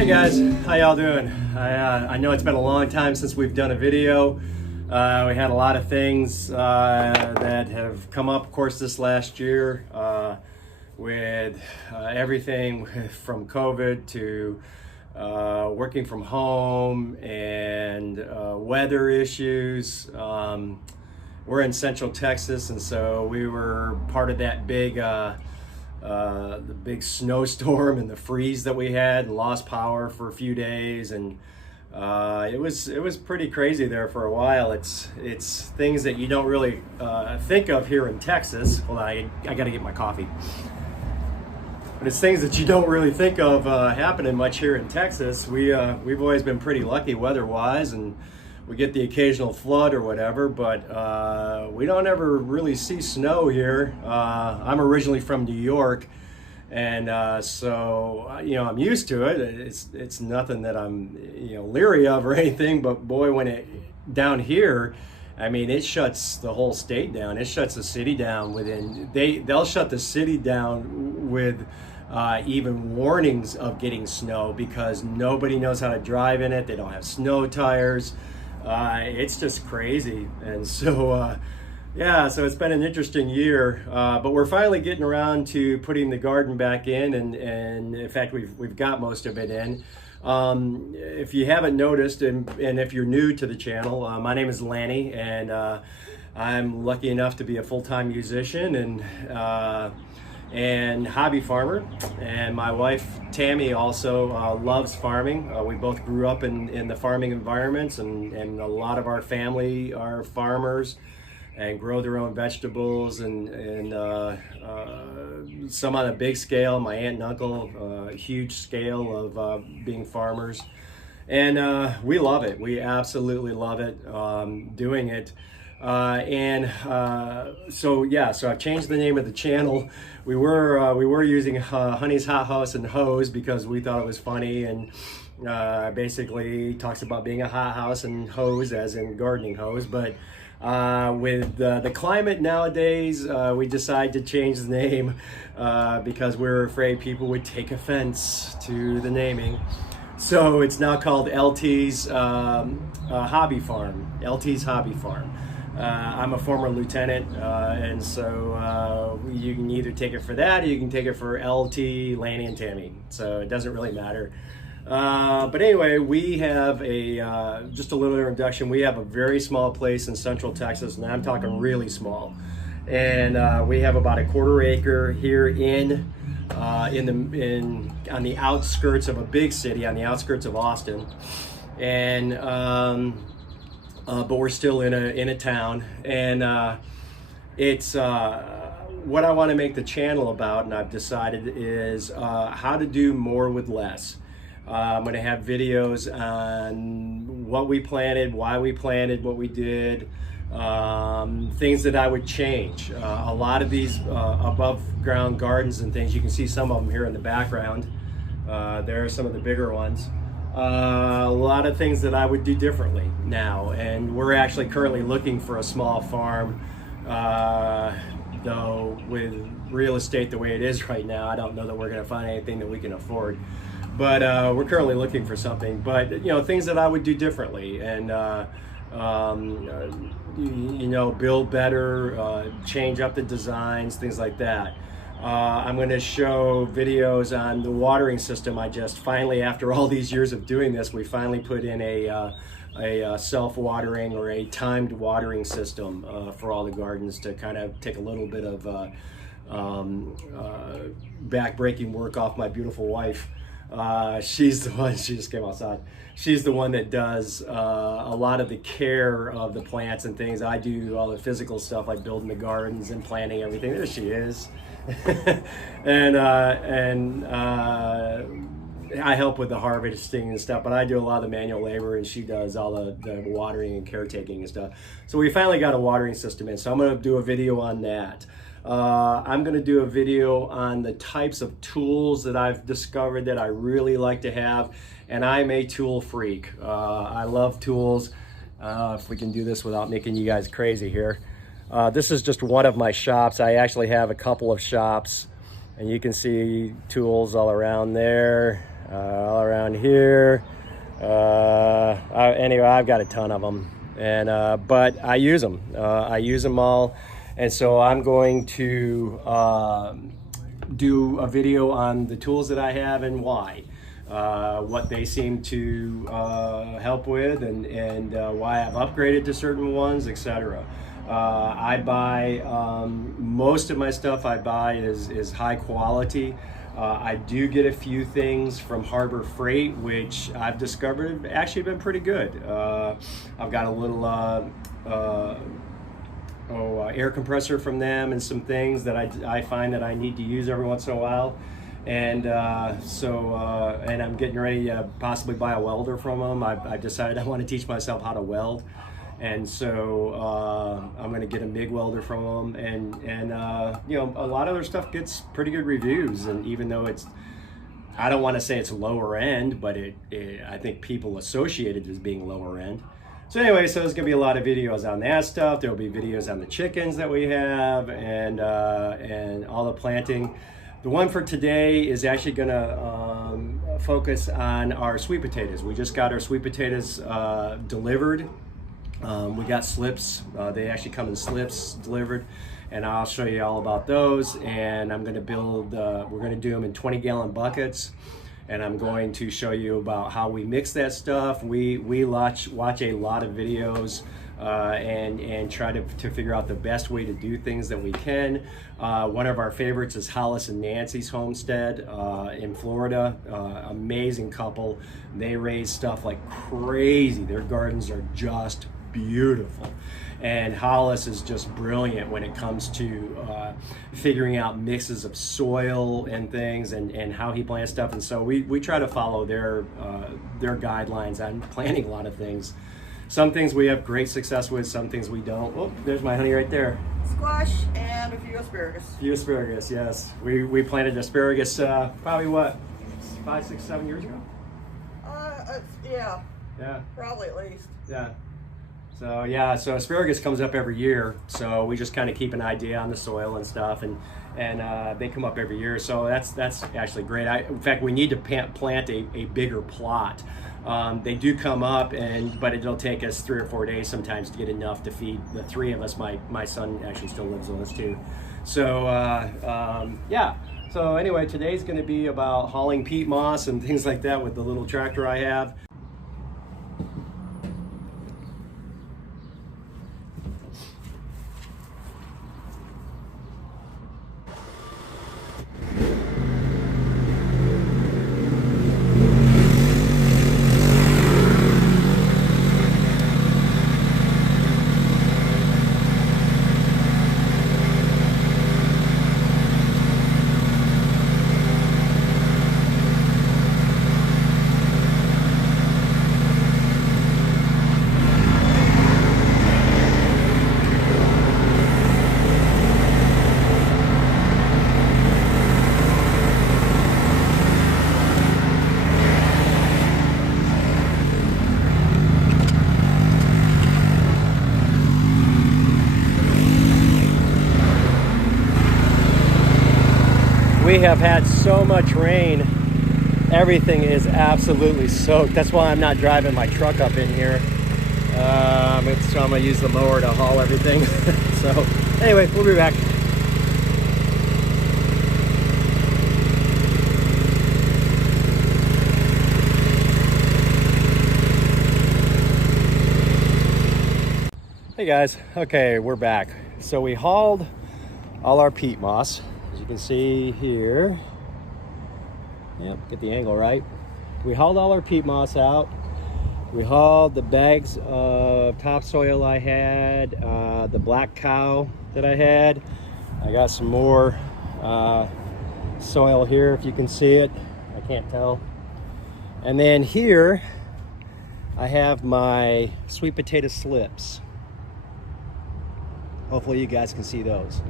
Hey guys, how y'all doing? I know it's been a long time since we've done a video. We had a lot of things that have come up, of course, this last year with everything from COVID to working from home and weather issues. We're in Central Texas, and so we were part of that big the big snowstorm and the freeze that we had, and lost power for a few days, and it was pretty crazy there for a while. It's things that you don't really think of here in Texas. Hold on, I got to get my coffee. But it's things that you don't really think of happening much here in Texas. We've always been pretty lucky weather-wise, and we get the occasional flood or whatever, but we don't ever really see snow here. I'm originally from New York, and so I'm used to it. It's nothing that I'm leery of or anything. But boy, when it down here, I mean, it shuts the whole state down. It shuts the city down they'll shut the city down with even warnings of getting snow, because nobody knows how to drive in it. They don't have snow tires. It's just crazy. And so so it's been an interesting year, but we're finally getting around to putting the garden back in, and in fact we've got most of it in. If you haven't noticed, and if you're new to the channel, my name is Lanny, and I'm lucky enough to be a full-time musician and hobby farmer, and my wife Tammy also loves farming. We both grew up in the farming environments, and a lot of our family are farmers and grow their own vegetables, and some on a big scale. My aunt and uncle, huge scale of being farmers, and we love it. We absolutely love it, doing it. So I've changed the name of the channel. We were using Honey's Hot House and Hose because we thought it was funny, and basically talks about being a hot house, and hose as in gardening hose. But with the climate nowadays, we decided to change the name because we were afraid people would take offense to the naming. So it's now called LT's Hobby Farm. LT's Hobby Farm. I'm a former lieutenant, and so you can either take it for that, or you can take it for LT, Lanny, and Tammy. So it doesn't really matter. But anyway, we have just a little introduction. We have a very small place in Central Texas, and I'm talking really small. And we have about a 1/4 acre here on the outskirts of a big city, on the outskirts of Austin, and but we're still in a town, and it's what I want to make the channel about, and I've decided, is how to do more with less. I'm going to have videos on what we planted, why we planted what we did, things that I would change. A lot of these above ground gardens and things, you can see some of them here in the background. There are some of the bigger ones. A lot of things that I would do differently now, and we're actually currently looking for a small farm, though with real estate the way it is right now, I don't know that we're going to find anything that we can afford, but we're currently looking for something. But things that I would do differently, and build better, change up the designs, things like that. I'm going to show videos on the watering system. I just finally, after all these years of doing this, we finally put in a self-watering or a timed watering system for all the gardens, to kind of take a little bit of back-breaking work off my beautiful wife. She's the one, she just came outside. She's the one that does a lot of the care of the plants and things. I do all the physical stuff, like building the gardens and planting everything. There she is. and I help with the harvesting and stuff, but I do a lot of the manual labor, and she does all the watering and caretaking and stuff. So we finally got a watering system in, so I'm going to do a video on that. I'm going to do a video on the types of tools that I've discovered that I really like to have, and I'm a tool freak. I love tools. If we can do this without making you guys crazy here. This is just one of my shops. I actually have a couple of shops, And you can see tools all around there, all around here. Anyway, I've got a ton of them, and but I use them. I use them all, and so I'm going to do a video on the tools that I have and why, what they seem to help with, and why I've upgraded to certain ones, etc. I buy most of my stuff I buy is high quality. I do get a few things from Harbor Freight, which I've discovered have actually been pretty good. I've got a little air compressor from them and some things that I find that I need to use every once in a while. And and I'm getting ready to possibly buy a welder from them. I've decided I want to teach myself how to weld. And so I'm going to get a MIG welder from them, and you know, a lot of their stuff gets pretty good reviews. And even though I don't want to say it's lower end, but I think people associate it as being lower end. So anyway, so there's going to be a lot of videos on that stuff. There'll be videos on the chickens that we have, and all the planting. The one for today is actually going to focus on our sweet potatoes. We just got our sweet potatoes delivered. We got slips. They actually come in slips delivered, and I'll show you all about those. And I'm going to build, we're going to do them in 20-gallon buckets, and I'm going to show you about how we mix that stuff. We watch a lot of videos and try to figure out the best way to do things that we can. One of our favorites is Hollis and Nancy's homestead in Florida. Amazing couple. They raise stuff like crazy. Their gardens are just beautiful, and Hollis is just brilliant when it comes to figuring out mixes of soil and things, and how he plants stuff. And so we try to follow their guidelines on planting a lot of things. Some things we have great success with, some things we don't. Oh, there's my honey right there. Squash and a few asparagus. A few asparagus, yes. We planted asparagus probably what, 5, 6, 7 years ago? Yeah. Yeah. Probably at least. Yeah. So yeah, so asparagus comes up every year, so we just kind of keep an idea on the soil and stuff, and they come up every year, so that's actually great. In fact, we need to plant a bigger plot. They do come up, but it'll take us 3 or 4 days sometimes to get enough to feed the 3 of us. My son actually still lives with us too. So yeah. So anyway, today's going to be about hauling peat moss and things like that with the little tractor I have. We have had so much rain, everything is absolutely soaked. That's why I'm not driving my truck up in here. So I'm gonna use the mower to haul everything. So anyway, we'll be back. Hey guys, okay, we're back. So we hauled all our peat moss. As you can see here, yep, get the angle right. We hauled all our peat moss out. We hauled the bags of topsoil I had, the black cow that I had. I got some more soil here, if you can see it. I can't tell. And then here, I have my sweet potato slips. Hopefully you guys can see those.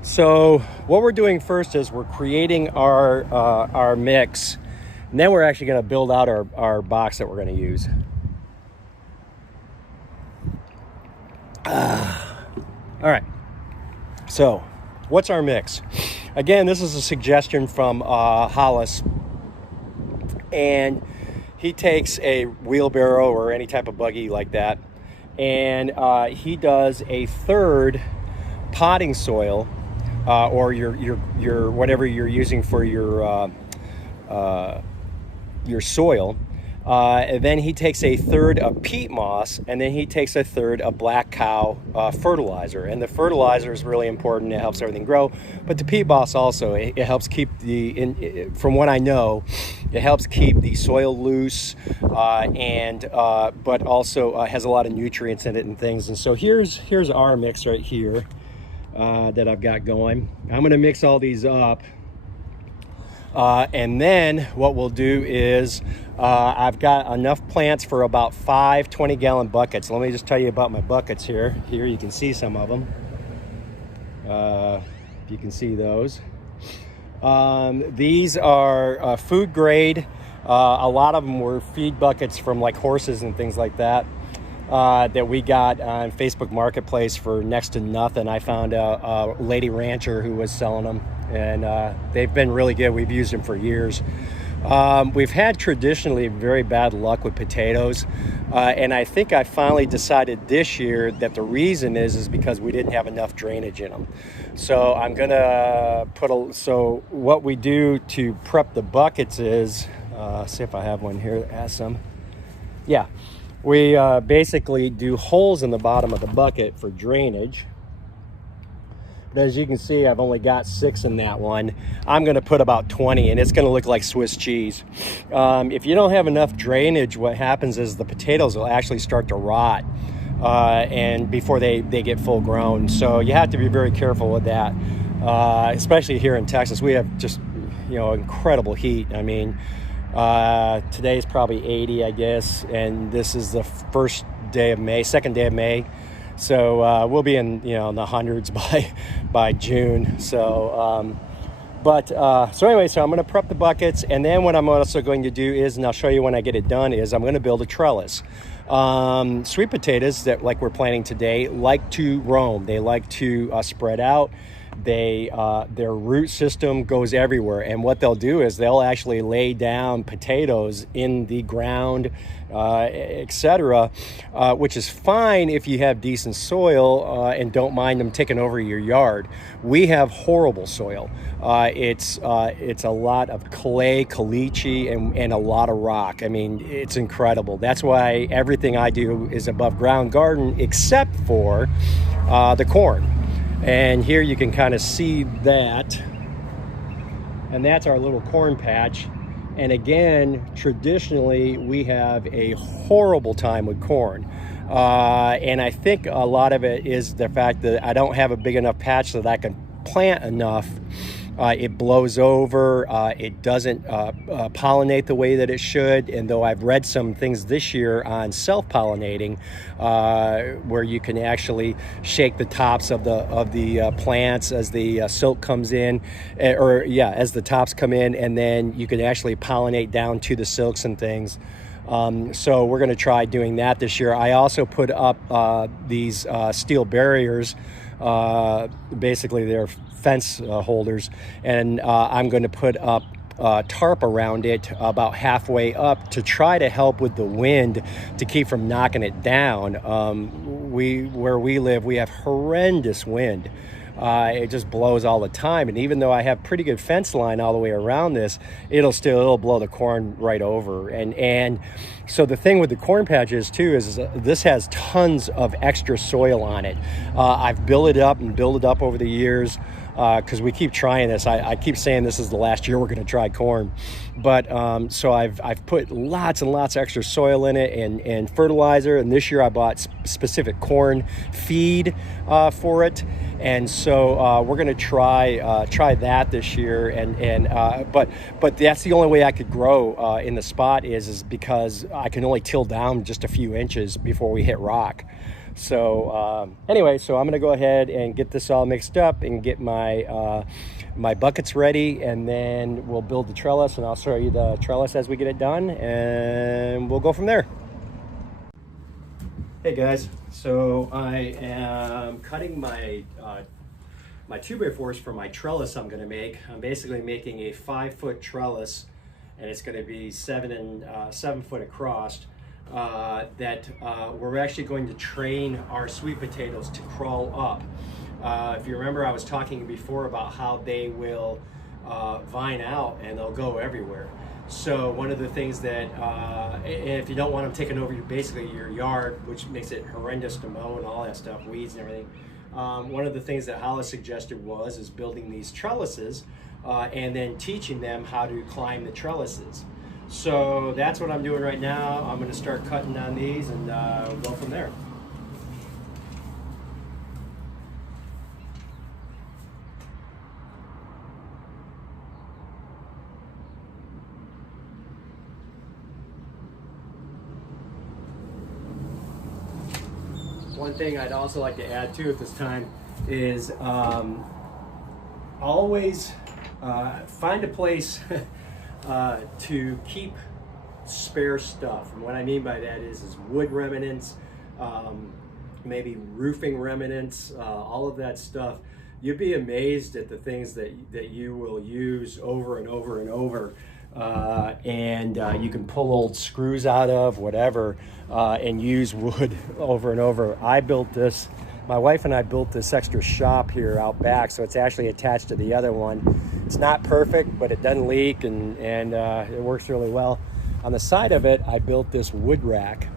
So what we're doing first is we're creating our mix, and then we're actually going to build out our box that we're going to use. All right, so what's our mix? again, this is a suggestion from Hollis, and he takes a wheelbarrow or any type of buggy like that, and he does a third potting soil, or your whatever you're using for your soil. And then he takes a third of peat moss, and then he takes a third of black cow fertilizer. And the fertilizer is really important. It helps everything grow. But the peat moss also, it helps keep from what I know, it helps keep the soil loose, but also has a lot of nutrients in it and things. And so here's our mix right here that I've got going. I'm going to mix all these up. And then what we'll do is I've got enough plants for about 5 20-gallon buckets. Let me just tell you about my buckets here. Here you can see some of them. You can see those. These are food grade. A lot of them were feed buckets from like horses and things like that. That we got on Facebook Marketplace for next to nothing. I found a lady rancher who was selling them, and they've been really good. We've used them for years. We've had traditionally very bad luck with potatoes, and I think I finally decided this year that the reason is because we didn't have enough drainage in them. So I'm gonna so what we do to prep the buckets is, see if I have one here that has some. Yeah. We basically do holes in the bottom of the bucket for drainage. But as you can see, I've only got 6 in that one. I'm going to put about 20, and it's going to look like Swiss cheese. If you don't have enough drainage, what happens is the potatoes will actually start to rot and before they get full grown. So you have to be very careful with that, especially here in Texas. We have just, incredible heat. I mean, today is probably 80, I guess, and this is the second day of May. So we'll be in the hundreds by June. So anyway, so I'm going to prep the buckets, and then what I'm also going to do is, and I'll show you when I get it done, is I'm going to build a trellis. Sweet potatoes that like we're planting today like to roam. They like to spread out. Their root system goes everywhere, and what they'll do is they'll actually lay down potatoes in the ground, etc., which is fine if you have decent soil and don't mind them taking over your yard. We have horrible soil. It's a lot of clay, caliche, and a lot of rock. I mean, it's incredible. That's why everything I do is above ground garden except for the corn. And here you can kind of see that, and that's our little corn patch. And again, traditionally we have a horrible time with corn, and I think a lot of it is the fact that I don't have a big enough patch that I can plant enough. It blows over, it doesn't pollinate the way that it should, and though I've read some things this year on self-pollinating, where you can actually shake the tops of the plants as the silk comes in, as the tops come in, and then you can actually pollinate down to the silks and things. So we're going to try doing that this year. I also put up these steel barriers. Basically they're fence holders, and I'm going to put up tarp around it about halfway up to try to help with the wind to keep from knocking it down. Where we live, we have horrendous wind. It just blows all the time, and even though I have pretty good fence line all the way around this, it'll blow the corn right over. And so the thing with the corn patches too is this has tons of extra soil on it. I've built it up over the years, because we keep trying this. I keep saying this is the last year we're going to try corn, but so I've put lots and lots of extra soil in it and fertilizer, and this year I bought specific corn feed for it. And so we're going to try that this year, but that's the only way I could grow in the spot is because I can only till down just a few inches before we hit rock. So anyway, so I'm going to go ahead and get this all mixed up and get my my buckets ready, and then we'll build the trellis, and I'll show you the trellis as we get it done, and we'll go from there. Hey guys, so I am cutting my my 2x4s for my trellis I'm going to make. I'm basically making a 5-foot trellis, and it's going to be 7 foot across. We're actually going to train our sweet potatoes to crawl up. If you remember, I was talking before about how they will vine out and they'll go everywhere. So one of the things that, if you don't want them taking over basically your yard, which makes it horrendous to mow and all that stuff, weeds and everything, one of the things that Hollis suggested is building these trellises and then teaching them how to climb the trellises. So that's what I'm doing right now. I'm going to start cutting on these and go from there. One thing I'd also like to add too at this time is always find a place to keep spare stuff. And what I mean by that is wood remnants, maybe roofing remnants, all of that stuff. You'd be amazed at the things that you will use over and over and over. You can pull old screws out of, whatever, and use wood over and over. I built this, my wife and I built this extra shop here out back, so it's actually attached to the other one. It's not perfect, but it doesn't leak, and it works really well. On the side of it, I built this wood rack,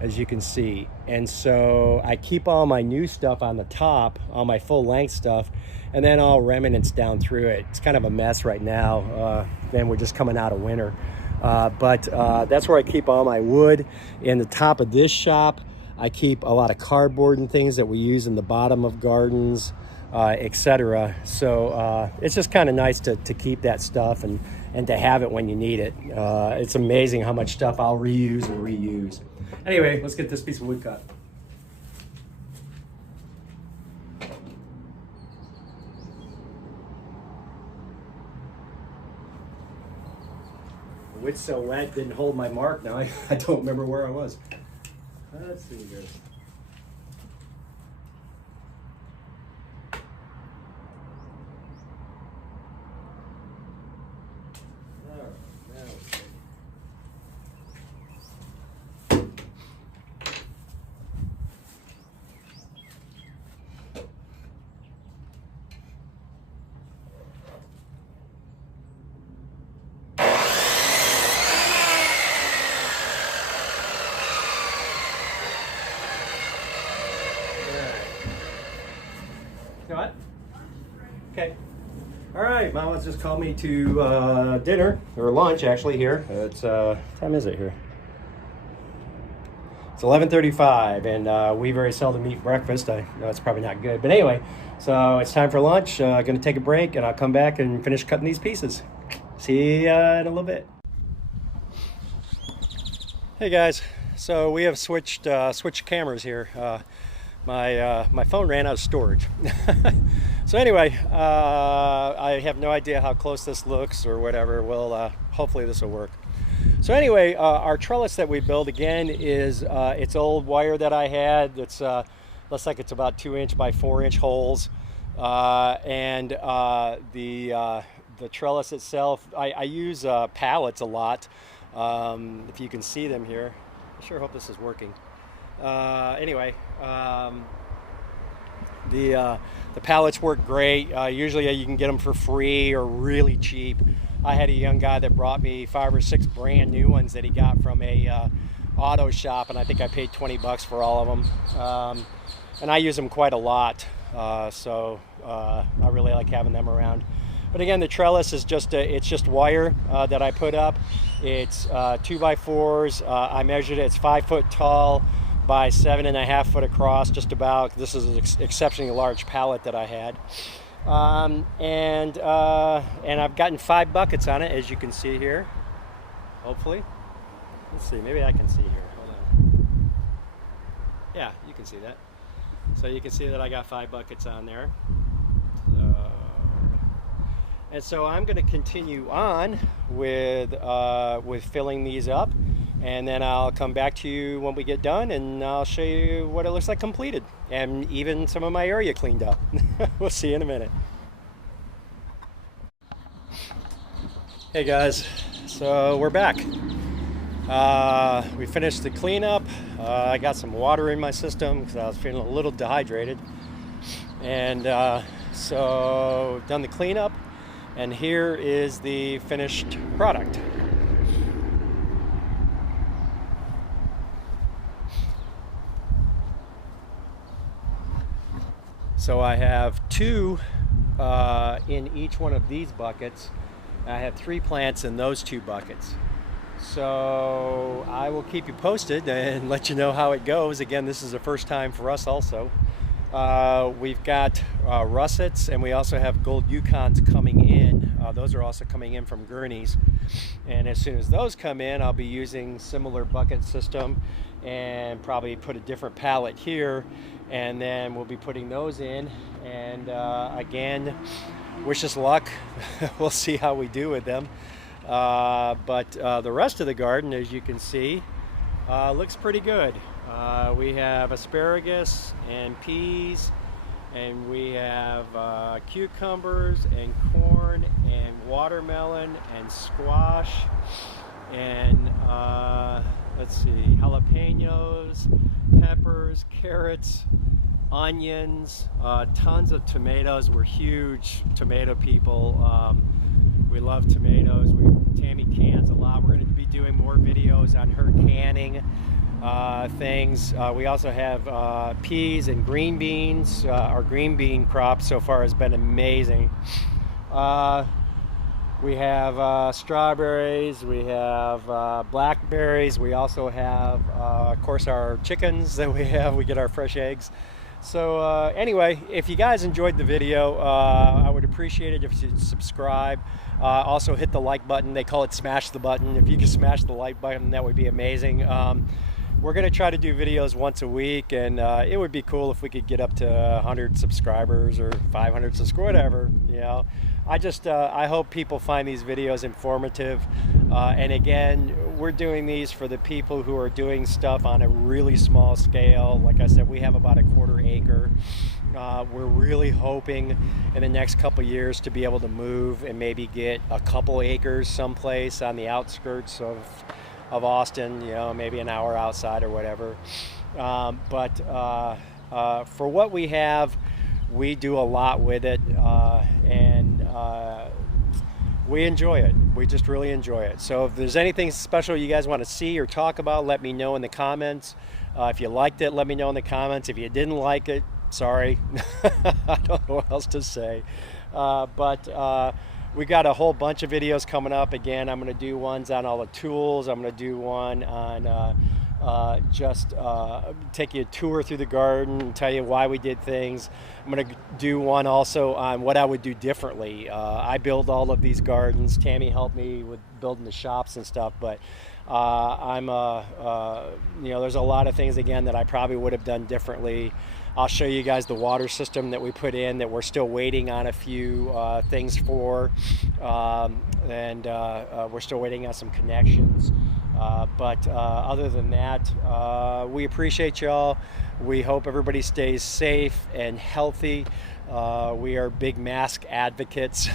as you can see. And so I keep all my new stuff on the top, all my full length stuff, and then all remnants down through it. It's kind of a mess right now, and we're just coming out of winter. But that's where I keep all my wood. In the top of this shop, I keep a lot of cardboard and things that we use in the bottom of gardens, etc. So it's just kind of nice to keep that stuff and to have it when you need it. It's amazing how much stuff I'll reuse and reuse. Anyway, let's get this piece of wood cut. The wood's so wet, didn't hold my mark now. I don't remember where I was. Let's see here. What? Okay. All right, Mama's just called me to dinner, or lunch actually here. It's, what time is it here? It's 11:35, and we very seldom eat breakfast. I know it's probably not good, but anyway, so it's time for lunch. Gonna take a break, and I'll come back and finish cutting these pieces. See you in a little bit. Hey guys, so we have switched cameras here. My phone ran out of storage. So anyway, I have no idea how close this looks or whatever. Well, hopefully this will work. So anyway, our trellis that we build again is it's old wire that I had. It's looks like it's about 2-inch by 4-inch holes, and the trellis itself, I use pallets a lot. If you can see them here, I sure hope this is working. Anyway, the pallets work great. Usually you can get them for free or really cheap. I had a young guy that brought me 5 or 6 brand new ones that he got from a auto shop, and I think I paid 20 bucks for all of them. And I use them quite a lot, so I really like having them around. But again, the trellis is it's just wire that I put up. It's 2x4s. I measured it. It's 5 foot tall by 7.5 foot across, just about. This is an exceptionally large pallet that I had. And I've gotten 5 buckets on it, as you can see here, hopefully. Let's see, maybe I can see here, hold on. Yeah, you can see that. So you can see that I got 5 buckets on there. So I'm gonna continue on with filling these up, and then I'll come back to you when we get done, and I'll show you what it looks like completed, and even some of my area cleaned up. We'll see you in a minute. Hey guys, so we're back. We finished the cleanup. I got some water in my system because I was feeling a little dehydrated. And so done the cleanup, and here is the finished product. So I have two in each one of these buckets. I have 3 plants in those 2 buckets. So I will keep you posted and let you know how it goes. Again, this is the first time for us also. We've got russets, and we also have gold Yukons coming in. Those are also coming in from GURNEYS. And as soon as those come in, I'll be using similar bucket system and probably put a different pallet here. And then we'll be putting those in. And again, wish us luck. We'll see how we do with them. But the rest of the garden, as you can see, looks pretty good. We have asparagus and peas, and we have cucumbers and corn and watermelon and squash and let's see, jalapenos, peppers, carrots, onions, tons of tomatoes. We're huge tomato people. We love tomatoes. Tammy cans a lot. We're going to be doing more videos on her canning things. We also have peas and green beans. Our green bean crop so far has been amazing. We have strawberries, we have blackberries, we also have, of course, our chickens that we have. We get our fresh eggs. So anyway, if you guys enjoyed the video, I would appreciate it if you'd subscribe. Also hit the like button. They call it smash the button. If you could smash the like button, that would be amazing. We're going to try to do videos once a week, and it would be cool if we could get up to 100 subscribers or 500 subscribers, whatever, you know. I hope people find these videos informative. And again, we're doing these for the people who are doing stuff on a really small scale. Like I said, we have about a 1/4 acre. We're really hoping in the next couple years to be able to move and maybe get a couple acres someplace on the outskirts of Austin, you know, maybe an hour outside or whatever. But for what we have, we do a lot with it, and we enjoy it. We just really enjoy it. So if there's anything special you guys want to see or talk about, let me know in the comments. If you liked it, let me know in the comments. If you didn't like it, sorry. I don't know what else to say. But we got a whole bunch of videos coming up. Again, I'm going to do ones on all the tools. I'm going to do one on just take you a tour through the garden and tell you why we did things. I'm going to do one also on what I would do differently. I build all of these gardens. Tammy helped me with building the shops and stuff, but you know, there's a lot of things again that I probably would have done differently. I'll show you guys the water system that we put in that we're still waiting on a few things for, and we're still waiting on some connections. But other than that, we appreciate y'all. We hope everybody stays safe and healthy. We are big mask advocates,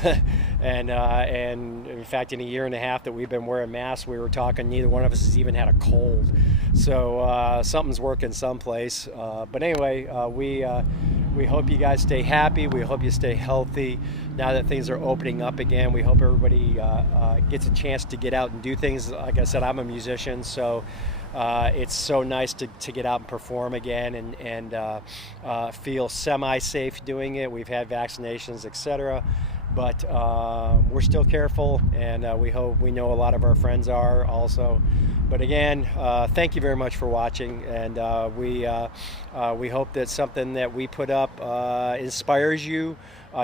and in fact, in a 1.5 years that we've been wearing masks, we were talking, neither one of us has even had a cold. So something's working someplace. But anyway, we hope you guys stay happy. We hope you stay healthy. Now that things are opening up again, we hope everybody gets a chance to get out and do things. Like I said, I'm a musician, so it's so nice to get out and perform again and feel semi-safe doing it. We've had vaccinations, etc. But we're still careful, and we know a lot of our friends are also. But again, thank you very much for watching, and we hope that something that we put up inspires you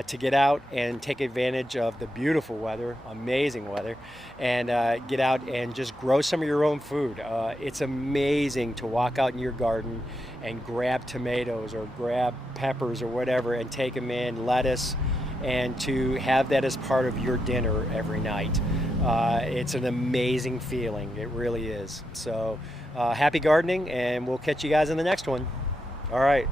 to get out and take advantage of the beautiful weather, amazing weather, and get out and just grow some of your own food. It's amazing to walk out in your garden and grab tomatoes or grab peppers or whatever and take them in, lettuce, and to have that as part of your dinner every night. It's an amazing feeling. It really is. So happy gardening, and we'll catch you guys in the next one. All right.